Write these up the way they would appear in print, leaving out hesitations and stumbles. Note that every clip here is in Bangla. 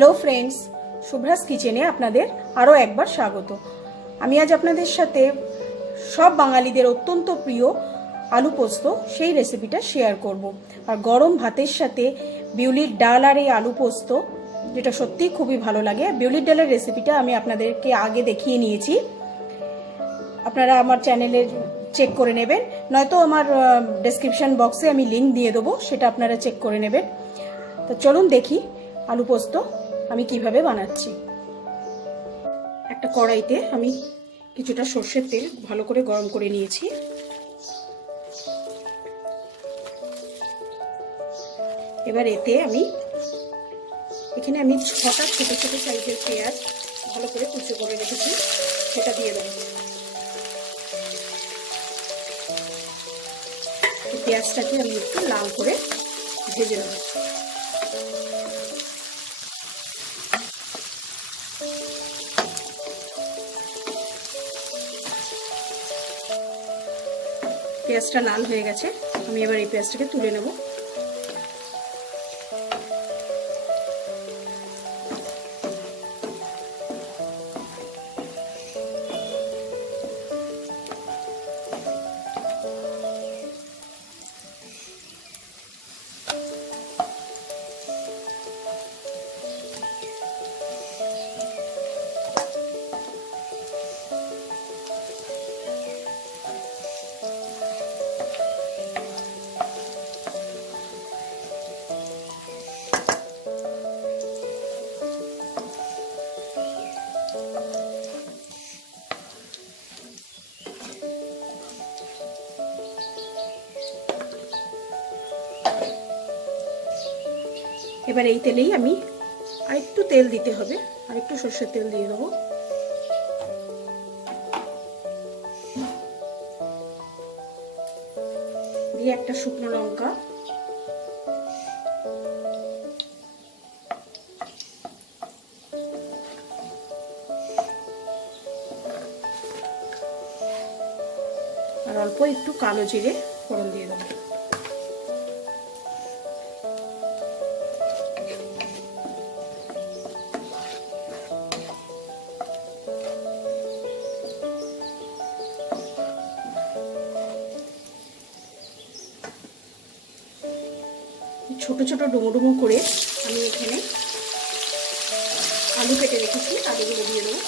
হ্যালো ফ্রেন্ডস, শুভ্রাস কিচেনে আপনাদের আরও একবার স্বাগত। আমি আজ আপনাদের সাথে সব বাঙালিদের অত্যন্ত প্রিয় আলু পোস্ত সেই রেসিপিটা শেয়ার করব। আর গরম ভাতের সাথে বিউলির ডাল আর এই আলু পোস্ত, যেটা সত্যিই খুবই ভালো লাগে। বিউলির ডালের রেসিপিটা আমি আপনাদেরকে আগে দেখিয়ে নিয়েছি, আপনারা আমার চ্যানেলে চেক করে নেবেন, নয়তো আমার ডেসক্রিপশন বক্সে আমি লিঙ্ক দিয়ে দেবো, সেটা আপনারা চেক করে নেবেন। তো চলুন দেখি আলু পোস্ত আমি কিভাবে বানাচ্ছি। একটা কড়াইতে আমি কিছুটা সর্ষের তেল ভালো করে গরম করে নিয়েছি। এবার এতে এখানে আমি 6টা ছোট ছোট সাইজের পেঁয়াজ ভালো করে কুচি করে রেখেছি, সেটা দিয়ে দেবো। পেঁয়াজটাকে আমি একটু লাল করে ভেজে নেব। পেঁয়াজটা লাল হয়ে গেছে, আমি এবার এই পেঁয়াজটাকে তুলে নেব। এবার এই তেলেই আমি আরেকটু তেল দিতে হবে, আরেকটু সর্ষের তেল দিয়ে দেবো। দিয়ে একটা শুকনো লঙ্কা, আর অল্প একটু কালো জিরে ফোড়ন দিয়ে দেবো। ছোট ছোট ডুমো ডুমো করে আমি এখানে আলু কেটে রেখেছি, আলুগুলো দিয়ে দেবো।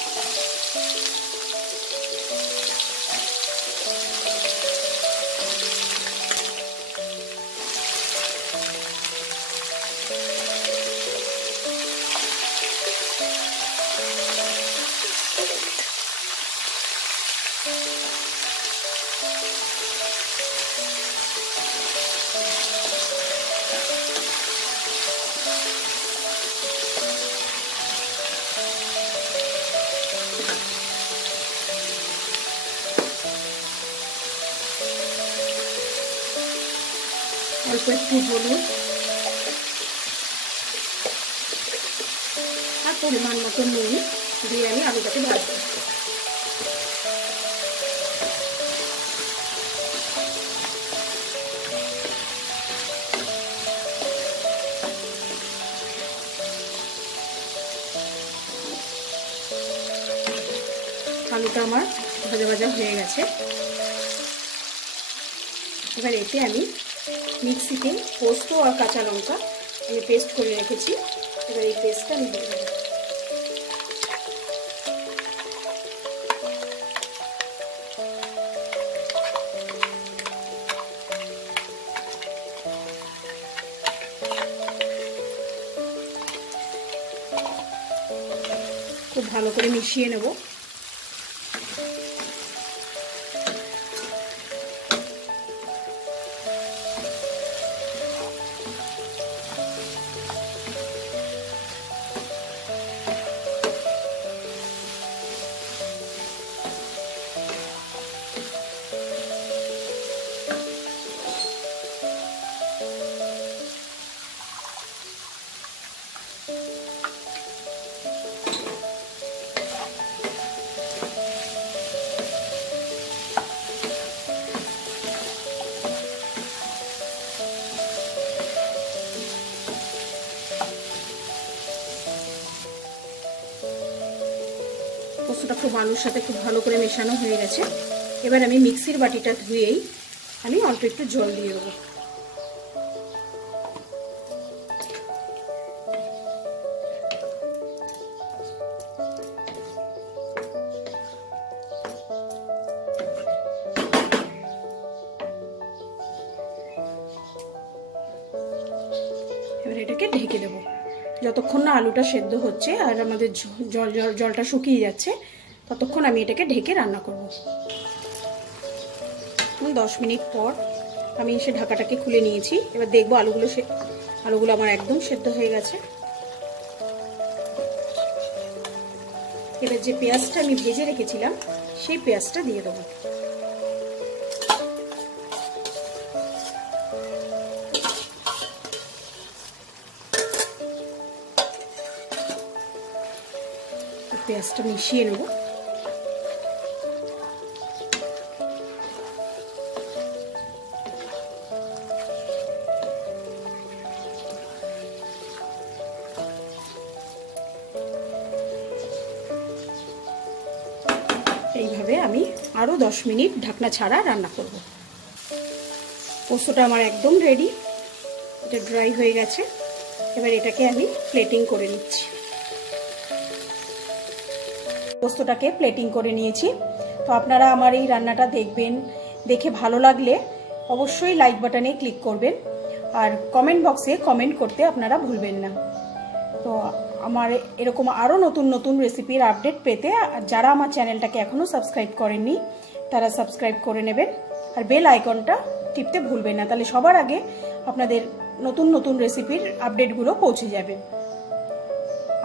অল্প একটু হলুদ আর পরিমাণ মতো নুন দিয়ে আমি আলুটাকে ভাজবো। আলুটা আমার ভাজা ভাজা হয়ে গেছে। এবার এতে আমি মিক্সিতে পোস্ত আর কাঁচা লঙ্কা আমি পেস্ট করে রেখেছি, এবার এই পেস্টটা আমি দিয়ে দেবো। খুব ভালো করে মিশিয়ে নেব। পোস্তটা খুব আলুর সাথে খুব ভালো করে মেশানো হয়ে গেছে। এবার আমি মিক্সির বাটিটা ধুয়েই আমি অল্প একটু জল দিয়ে দেবো। এবার এটাকে ঢেকে দেবো যতক্ষণ না আলুটা সেদ্ধ হচ্ছে আর আমাদের জলটা শুকিয়ে যাচ্ছে, ততক্ষণ আমি এটাকে ঢেকে রান্না করব। 10 মিনিট পর আমি এসে ঢাকাটাকে খুলে নিয়েছি। এবার দেখবো আলুগুলো আমার একদম সেদ্ধ হয়ে গেছে। এবার যে পেঁয়াজটা আমি ভেজে রেখেছিলাম সেই পেঁয়াজটা দিয়ে দেবো। পেঁয়াজটা মিশিয়ে নেব। এইভাবে আমি আরো 10 মিনিট ঢাকনা ছাড়া রান্না করব। পোস্তটা আমার একদম রেডি, এটা ড্রাই হয়ে গেছে। এবার এটাকে আমি প্লেটিং করে নিচ্ছি। পোস্তটাকে প্লেটিং করে নিয়েছি। তো আপনারা আমার এই রান্নাটা দেখবেন, দেখে ভালো লাগলে অবশ্যই লাইক বাটনে ক্লিক করবেন আর কমেন্ট বক্সে কমেন্ট করতে আপনারা ভুলবেন না। তো আমার এরকম আরও নতুন নতুন রেসিপির আপডেট পেতে যারা আমার চ্যানেলটাকে এখনও সাবস্ক্রাইব করেননি তারা সাবস্ক্রাইব করে নেবেন আর বেল আইকনটা টিপতে ভুলবেন না, তাহলে সবার আগে আপনাদের নতুন নতুন রেসিপির আপডেটগুলো পৌঁছে যাবে।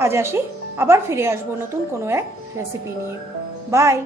আজ আসি, আবার ফিরে আসবো নতুন কোনো এক রেসিপি নিয়ে। বাই।